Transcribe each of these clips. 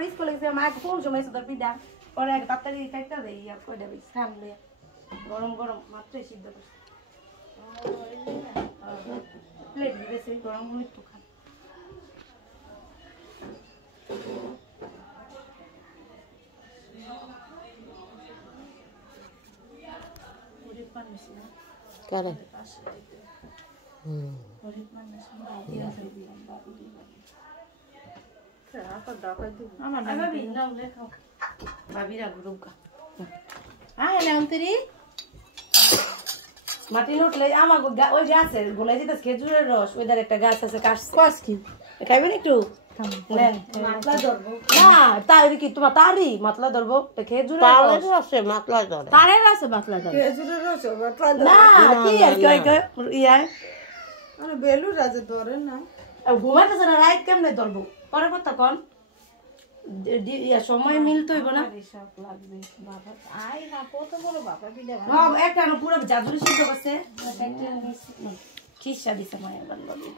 স্কুলে গেছে মা কোন সময় এসে তোর পিঠা পরে এক তাড়াতাড়ি খাইতে দেই ইয়া কই দেবে সামনে গরম গরম মাত্রই সিদ্ধ করছে প্লেট দিয়েছে গরম গরম একটু খা Cara. মাটি উঠলে আমার ওই গাছের গোলাই যেতে খেজুরের রস ওইদার একটা গাছ আছে কাটছে খাইবেন একটু না তাই কি তোমার তারই মাতলা ধরবো খেজুরের রস আছে মাতলা ধরে তারের আছে মাতলা ধরে খেজুরের রস মাতলা না কি আর কই কই ইয়া আরে বেলুর রাজে ধরে না ঘুমাইতেছে না রাইট কেমনে ধরবো পরে কথা কোন ইয়া সময় মিলতে হইব না সব লাগবে বাবা আই না কত বড় বাবা বিলে হ্যাঁ একটা না পুরো জাদুরি সিদ্ধ করছে খিসা দিছে মায়ের বান্ধবী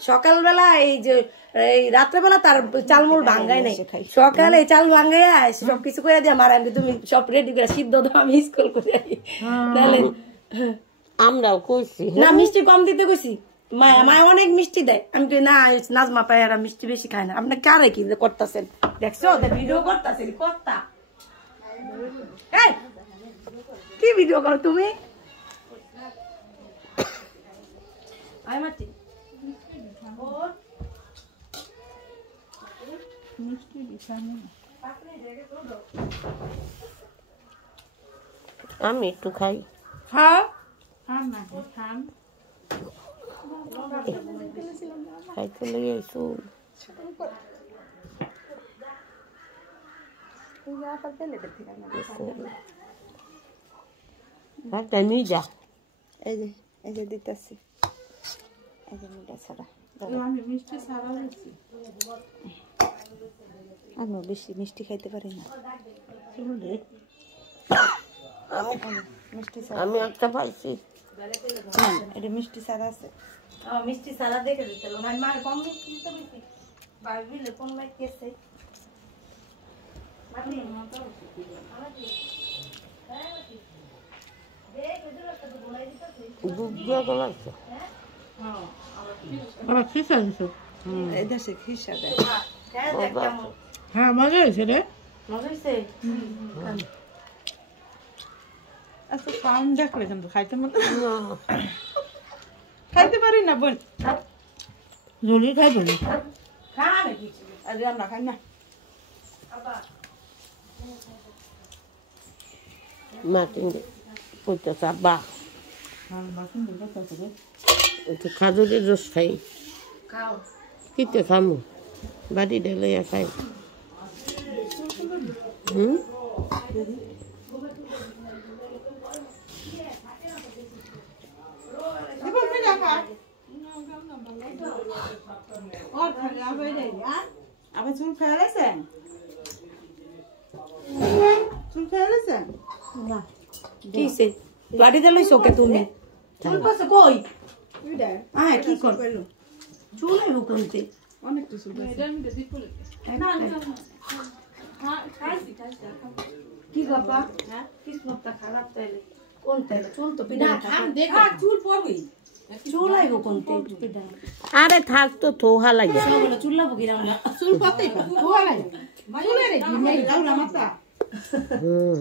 সকালবেলা এই যে এই রাত্রেবেলা তার চালমুল ভাঙ্গাই নাই সকালে চাল ভাঙ্গাইয়া সব কিছু করে দিয়ে মারা তুমি সব রেডি করে সিদ্ধ দাও আমি স্কুল করে তাহলে আমরাও কইছি না মিষ্টি কম দিতে কইছি মায়া মায়া অনেক মিষ্টি দেয় আমি কই না নাজমা পায়রা মিষ্টি বেশি খায় না আপনি কারে কি করতেছেন দেখছো ভিডিও করতেছেন কর্তা এই কি ভিডিও করো তুমি আই মাটি আমি একটু খাই হ্যাঁ খাইতে লেগে চুল একটা নিয়ে যা এই যে দিতেছি এই যে মিঠা ছাড়া আমি মিষ্টি ছাড়া দিচ্ছি আমি বেশি মিষ্টি খাইতে পারি না মিষ্টি ছাড়া আমি একটা পাইছি এটা মিষ্টি ছাড়া আছে মিষ্টি সারা দেখে দিতে না মার কম মিষ্টি দিতে বেশি বাইবিলে কোন মাই কেসে মাটি মতো দুধ দিয়ে গলাইছে খিসা দিছো এই দেশে খিসা দেয় হ্যাঁ মজা হয়েছে রে মজা হইছে আচ্ছা সাউন্ড দেখলে কিন্তু খাইতে মতো খাইতে পারি না বোন জলি খাই বলি খা নাকি আর রান্না খাই না মাটিন কইতে চাবা একটু খাজুরের রস খাই খাও কিতে খামু বাড়ি ঢেলে খাই হুম আবার চুল ফেলেছেন চুল ফেলেছেন না কিসে বাড়িতে লইছো কে তুমি চুল পাছে কই হ্যাঁ কি কর চুল আইবো কোনতে অনেকটা চুল কি বাবা হ্যাঁ কিসমতটা খারাপ তাইলে কোন তাইলে চুল তো পিডা দেখা চুল পড়বি চুল আইবো কোনতে পিডা আরে থাক তো থোহা লাগে বলো চুল লাবো কিরাম না চুল পাতেই পারে ধোয়া লাগে চুলের এই লাউলা মাথা হুম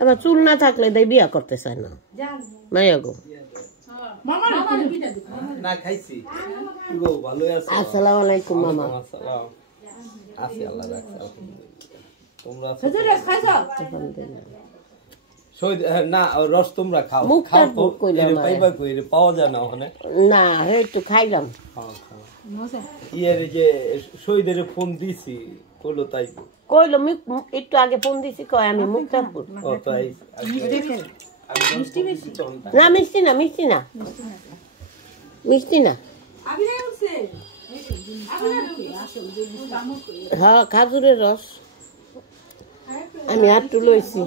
আবার চুল না থাকলে তাই বিয়া করতে চায় না জান মাইয়া গো মামা পিঠা দিতে না খাইছি গো ভালোই আছো আসসালামু আলাইকুম মামা আসসালাম আছি আল্লাহ রাখছে তোমরা হুজুর খাইছো সই না রস তোমরা খাও মুখটা খাও তো ভোগ কইলাম এর পাইবা কই এর পাওয়া যায় না ওখানে না একটু খাইলাম খাও খাও ইয়ের যে সইদের ফোন দিছি কইলো তাই কইলো একটু আগে ফোন দিছি কয় আমি মুক্তারপুর ও তাই মিষ্টি বেশি না মিষ্টি না মিষ্টি না মিষ্টি না আবি না উঠছে হ্যাঁ খাজুরের রস আমি আটটু লইছি